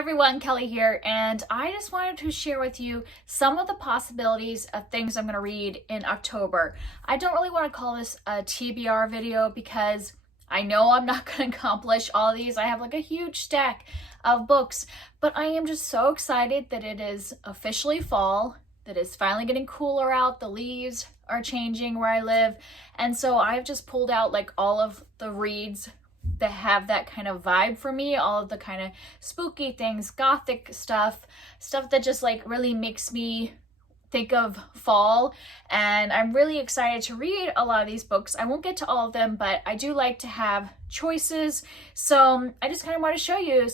everyone, Kelly here, and I just wanted to share with you some of the possibilities of things I'm going to read in October. I don't really want to call this a TBR video because I know I'm not going to accomplish all these. I have like a huge stack of books, but I am just so excited that it is officially fall, that it's finally getting cooler out, the leaves are changing where I live, and so I've just pulled out like all of the reads that have that kind of vibe for me, all of the kind of spooky things, gothic stuff that just like really makes me think of fall, and I'm really excited to read a lot of these books. I won't get to all of them, but I do like to have choices, so I just kind of want to show you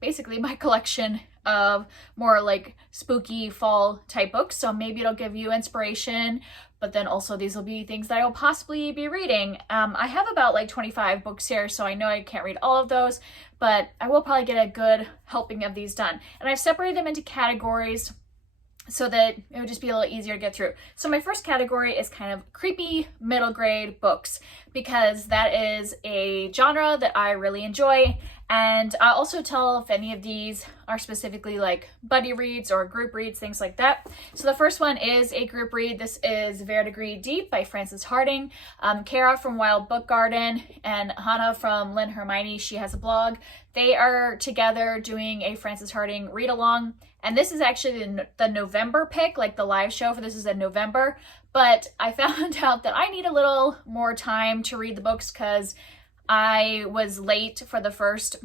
basically my collection of more like spooky fall type books. So maybe it'll give you inspiration, but then also these will be things that I will possibly be reading. I have about like 25 books here, so I know I can't read all of those, but I will probably get a good helping of these done. And I've separated them into categories so that it would just be a little easier to get through. So my first category is kind of creepy middle grade books, because that is a genre that I really enjoy. And I'll also tell if any of these are specifically like buddy reads or group reads, things like that. So the first one is a group read. This is Verdigris Deep by Frances Hardinge. Cara from Wilde Book Garden and Hannah from Lynn Hermione, she has a blog. They are together doing a Frances Hardinge read along. And this is actually the November pick, like the live show for this is in November. But I found out that I need a little more time to read the books because I was late for the first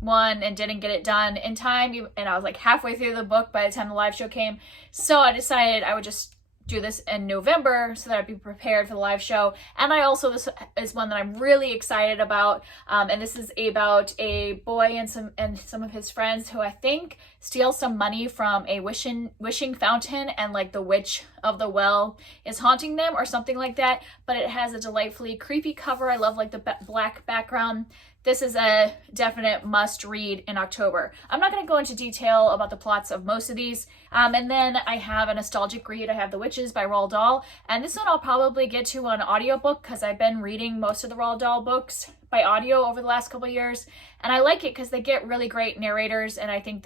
one and didn't get it done in time. And I was like halfway through the book by the time the live show came. So I decided I would just do this in November so that I'd be prepared for the live show. And this is one that I'm really excited about. And this is about a boy and some of his friends who I think steal some money from a wishing fountain, and like the witch of the well is haunting them or something like that. But it has a delightfully creepy cover. I love like the black background. This is a definite must read in October. I'm not going to go into detail about the plots of most of these. And then I have a nostalgic read. I have The Witches by Roald Dahl. And this one I'll probably get to on audiobook because I've been reading most of the Roald Dahl books by audio over the last couple of years. And I like it because they get really great narrators. And I think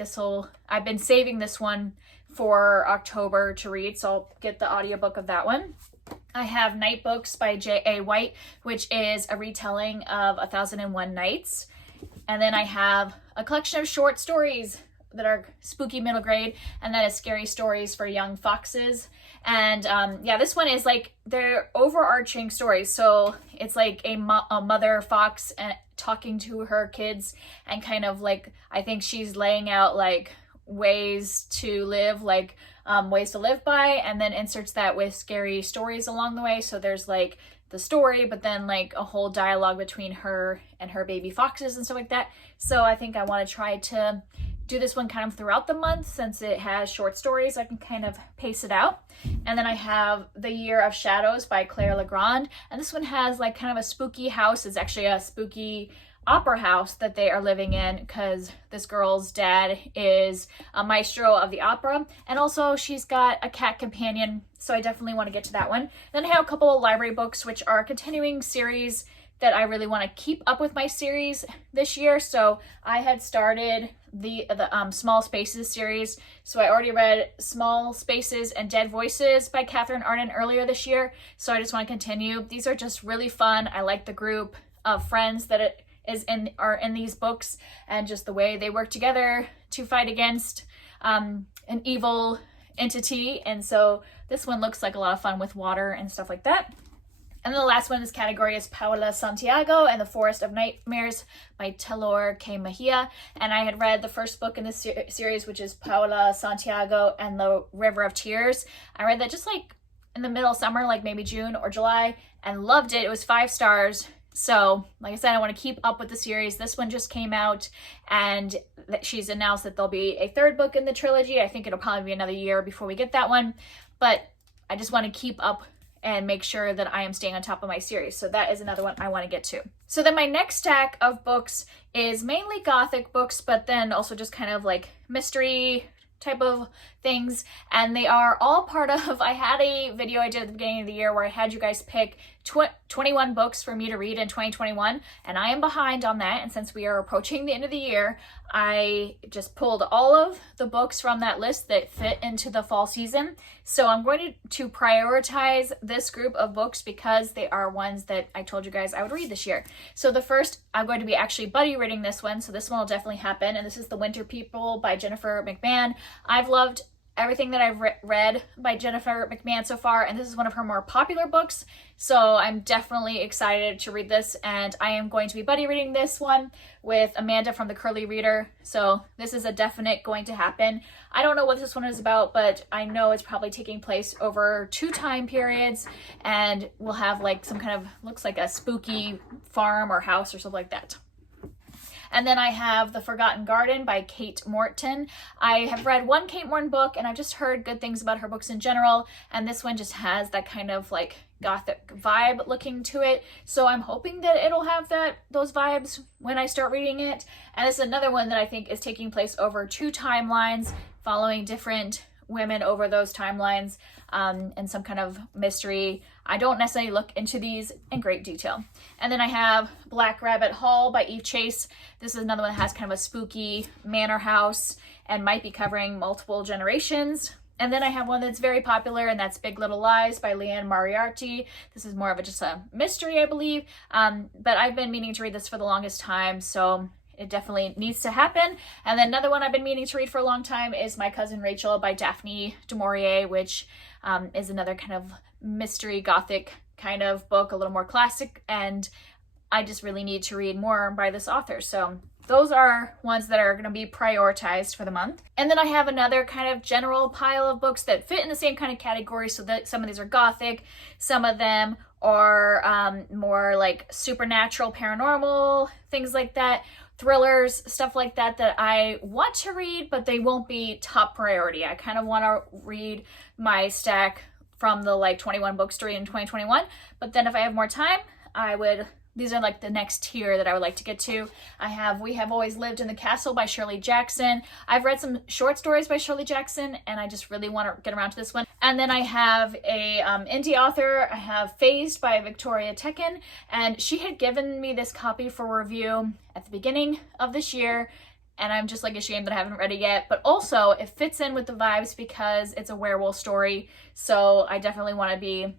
I've been saving this one for October to read. So I'll get the audiobook of that one. I have Night Books by J.A. White, which is a retelling of 1001 Nights. And then I have a collection of short stories that are spooky middle grade, and that is Scary Stories for Young Foxes. And this one is like they're overarching stories. So it's like a mother fox talking to her kids, and kind of like, I think she's laying out like ways to live, like ways to live by, and then inserts that with scary stories along the way. So there's like the story, but then like a whole dialogue between her and her baby foxes and stuff like that. So I think I want to try to do this one kind of throughout the month since it has short stories. I can kind of pace it out. And then I have The Year of Shadows by Claire Legrand, and this one has like kind of a spooky house. It's actually a spooky opera house that they are living in because this girl's dad is a maestro of the opera, and also she's got a cat companion, so I definitely want to get to that one. Then I have a couple of library books which are continuing series that I really want to keep up with my series this year. So I had started the Small Spaces series, so I already read Small Spaces and Dead Voices by Katherine Arden earlier this year, so I just want to continue. These are just really fun. I like the group of friends that are in these books, and just the way they work together to fight against an evil entity. And so this one looks like a lot of fun with water and stuff like that. And then the last one in this category is Paola, Santiago and the Forest of Nightmares by Talor K. Mejia. And I had read the first book in this series, which is Paola, Santiago and the River of Tears. I read that just like in the middle of summer, like maybe June or July, and loved it. It was 5 stars. So, like I said, I want to keep up with the series. This one just came out, and she's announced that there'll be a 3rd book in the trilogy. I think it'll probably be another year before we get that one, but I just want to keep up and make sure that I am staying on top of my series. So that is another one I want to get to. So then my next stack of books is mainly gothic books, but then also just kind of like mystery type of things, and they are all part of, I had a video I did at the beginning of the year where I had you guys pick 21 books for me to read in 2021, and I am behind on that. And since we are approaching the end of the year, I just pulled all of the books from that list that fit into the fall season. So I'm going to prioritize this group of books because they are ones that I told you guys I would read this year. So the first, I'm going to be actually buddy reading this one, so this one will definitely happen. And this is The Winter People by Jennifer Mcmahon. I've loved everything that I've read by Jennifer Mcmahon so far, and this is one of her more popular books, so I'm definitely excited to read this, and I am going to be buddy reading this one with Amanda from the Curly Reader, so this is a definite going to happen. I don't know what this one is about, but I know it's probably taking place over 2 time periods, and we'll have like some kind of, looks like a spooky farm or house or something like that. And then I have The Forgotten Garden by Kate Morton. I have read one Kate Morton book, and I've just heard good things about her books in general, and this one just has that kind of like gothic vibe looking to it. So I'm hoping that it'll have those vibes when I start reading it. And this is another one that I think is taking place over 2 timelines, following different women over those timelines, and some kind of mystery. I don't necessarily look into these in great detail. And then I have Black Rabbit Hall by Eve Chase. This is another one that has kind of a spooky manor house and might be covering multiple generations. And then I have one that's very popular, and that's Big Little Lies by Leanne Mariarty. This is more of just a mystery, I believe. But I've been meaning to read this for the longest time, so it definitely needs to happen. And then another one I've been meaning to read for a long time is My Cousin Rachel by Daphne du Maurier, which is another kind of mystery gothic kind of book, a little more classic, and I just really need to read more by this author. So those are ones that are going to be prioritized for the month. And then I have another kind of general pile of books that fit in the same kind of category, so that some of these are gothic, some of them are more like supernatural, paranormal, things like that, thrillers, stuff like that, that I want to read, but they won't be top priority. I kind of want to read my stack from the like 21 books to read in 2021, but then if I have more time, these are like the next tier that I would like to get to. I have We Have Always Lived in the Castle by Shirley Jackson. I've read some short stories by Shirley Jackson, and I just really want to get around to this one. And then I have a indie author. I have Phased by Victoria Tekken, and she had given me this copy for review at the beginning of this year, and I'm just like ashamed that I haven't read it yet. But also, it fits in with the vibes because it's a werewolf story, so I definitely want to be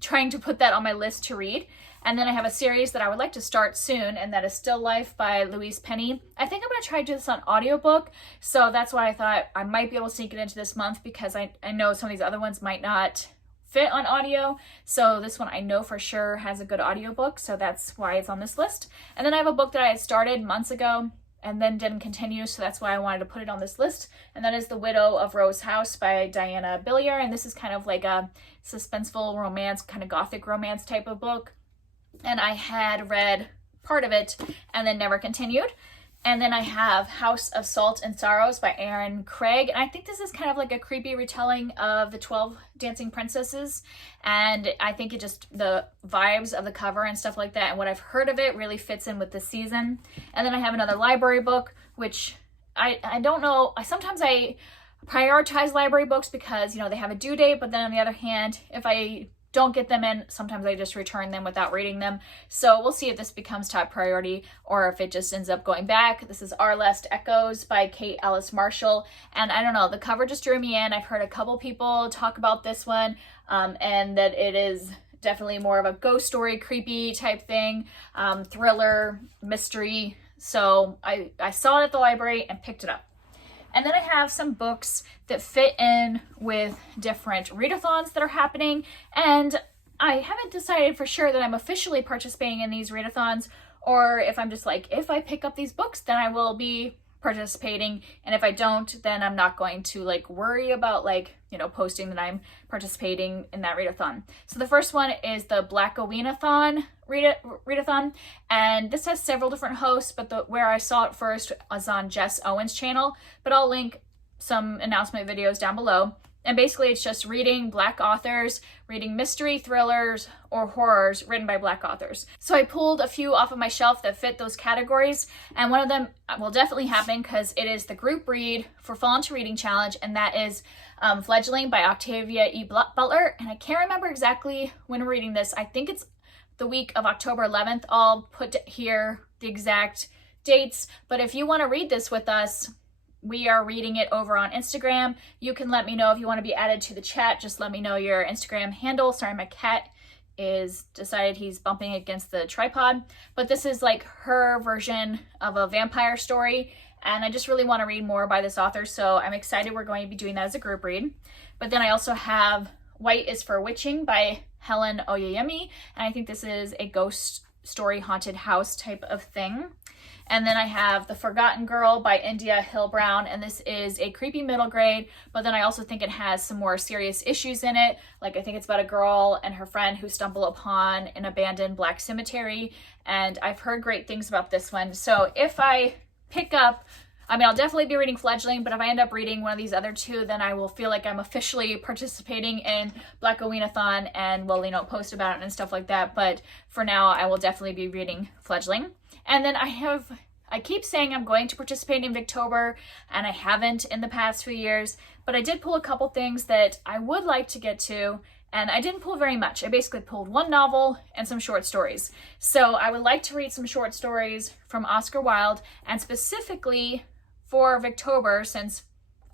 trying to put that on my list to read. And then I have a series that I would like to start soon, and that is Still Life by Louise Penny. I think I'm going to try to do this on audiobook, so that's why I thought I might be able to sneak it into this month, because I know some of these other ones might not fit on audio. So this one I know for sure has a good audiobook, so that's why it's on this list. And then I have a book that I had started months ago and then didn't continue, so that's why I wanted to put it on this list. And that is The Widow of Rose House by Diana Billiard, and this is kind of like a suspenseful romance, kind of gothic romance type of book. And I had read part of it and then never continued. And then I have House of Salt and Sorrows by Erin Craig. And I think this is kind of like a creepy retelling of the 12 Dancing Princesses. And I think it just, the vibes of the cover and stuff like that, and what I've heard of it really fits in with the season. And then I have another library book, which I don't know. Sometimes I prioritize library books because, you know, they have a due date. But then on the other hand, if I don't get them in, sometimes I just return them without reading them. So we'll see if this becomes top priority or if it just ends up going back. This is Our Last Echoes by Kate Alice Marshall. And I don't know, the cover just drew me in. I've heard a couple people talk about this one, and that it is definitely more of a ghost story, creepy type thing, thriller, mystery. So I saw it at the library and picked it up. And then I have some books that fit in with different readathons that are happening. And I haven't decided for sure that I'm officially participating in these readathons, or if I'm just like, if I pick up these books, then I will be participating. And if I don't, then I'm not going to like worry about like, you know, posting that I'm participating in that readathon. So the first one is the Blackoweenathon readathon, and this has several different hosts, but where I saw it first was on Jess Owen's channel, but I'll link some announcement videos down below. And basically it's just reading Black authors, reading mystery, thrillers, or horrors written by Black authors. So I pulled a few off of my shelf that fit those categories, and one of them will definitely happen because it is the group read for Fall Into Reading Challenge, and that is Fledgling by Octavia E. Butler. And I can't remember exactly when we're reading this. I think it's the week of October 11th. I'll put here the exact dates, but if you want to read this with us, we are reading it over on Instagram. You can let me know if you want to be added to the chat. Just let me know your Instagram handle. Sorry, my cat is decided he's bumping against the tripod. But this is like her version of a vampire story. And I just really want to read more by this author. So I'm excited we're going to be doing that as a group read. But then I also have White is for Witching by Helen Oyeyemi. And I think this is a ghost story, haunted house type of thing. And then I have The Forgotten Girl by India Hill Brown, and this is a creepy middle grade, but then I also think it has some more serious issues in it. Like I think it's about a girl and her friend who stumble upon an abandoned Black cemetery, and I've heard great things about this one. So if I pick up, I mean, I'll definitely be reading Fledgling, but if I end up reading one of these other two, then I will feel like I'm officially participating in Blackoweenathon and will, you know, post about it and stuff like that. But for now, I will definitely be reading Fledgling. And then I keep saying I'm going to participate in Victober, and I haven't in the past few years, but I did pull a couple things that I would like to get to, and I didn't pull very much. I basically pulled one novel and some short stories. So I would like to read some short stories from Oscar Wilde, and specifically for Victober, since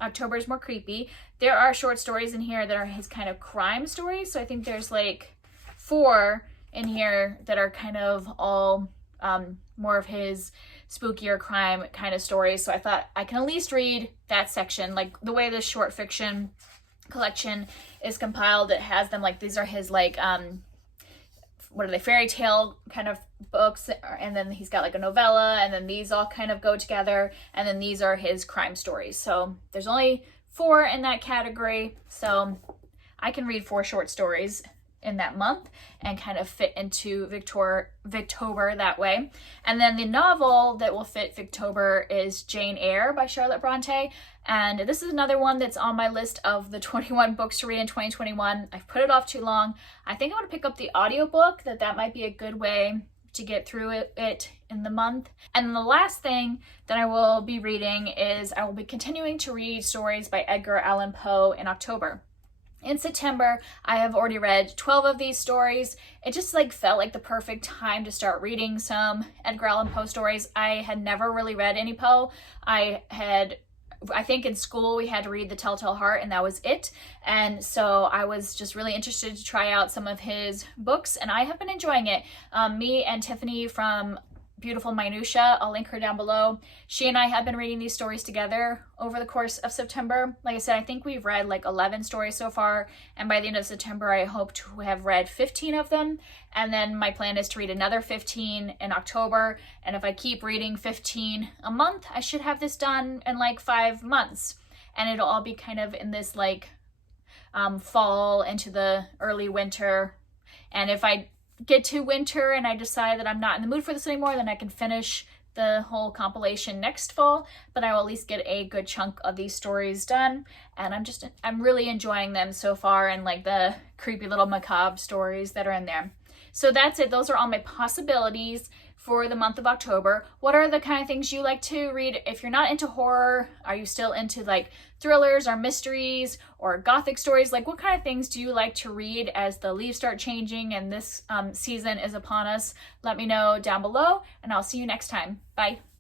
October is more creepy, there are short stories in here that are his kind of crime stories. So I think there's like 4 in here that are kind of all more of his spookier crime kind of stories. So I thought I can at least read that section. Like the way this short fiction collection is compiled, it has them like, these are his like, what are they, fairy tale kind of books, and then he's got like a novella, and then these all kind of go together, and then these are his crime stories. So there's only 4 in that category, so I can read 4 short stories in that month and kind of fit into Victober that way. And then the novel that will fit Victober is Jane Eyre by Charlotte Bronte, and this is another one that's on my list of the 21 books to read in 2021. I've put it off too long. I think I want to pick up the audiobook, that might be a good way to get through it in the month. And then the last thing that I will be reading is I will be continuing to read stories by Edgar Allan Poe in October. In September, I have already read 12 of these stories. It just like felt like the perfect time to start reading some Edgar Allan Poe stories. I had never really read any Poe. I think in school we had to read The Telltale Heart, and that was it. And so I was just really interested to try out some of his books, and I have been enjoying it. Me and Tiffany from Beautiful Minutiae, I'll link her down below. She and I have been reading these stories together over the course of September. Like I said, I think we've read like 11 stories so far, and by the end of September, I hope to have read 15 of them. And then my plan is to read another 15 in October. And if I keep reading 15 a month, I should have this done in like 5 months. And it'll all be kind of in this like fall into the early winter. And if I get to winter and I decide that I'm not in the mood for this anymore, then I can finish the whole compilation next fall, but I will at least get a good chunk of these stories done, and I'm really enjoying them so far, and like the creepy little macabre stories that are in there. So that's it. Those are all my possibilities for the month of October. What are the kind of things you like to read? If you're not into horror, are you still into like thrillers or mysteries or gothic stories? Like what kind of things do you like to read as the leaves start changing and this season is upon us? Let me know down below, and I'll see you next time. Bye.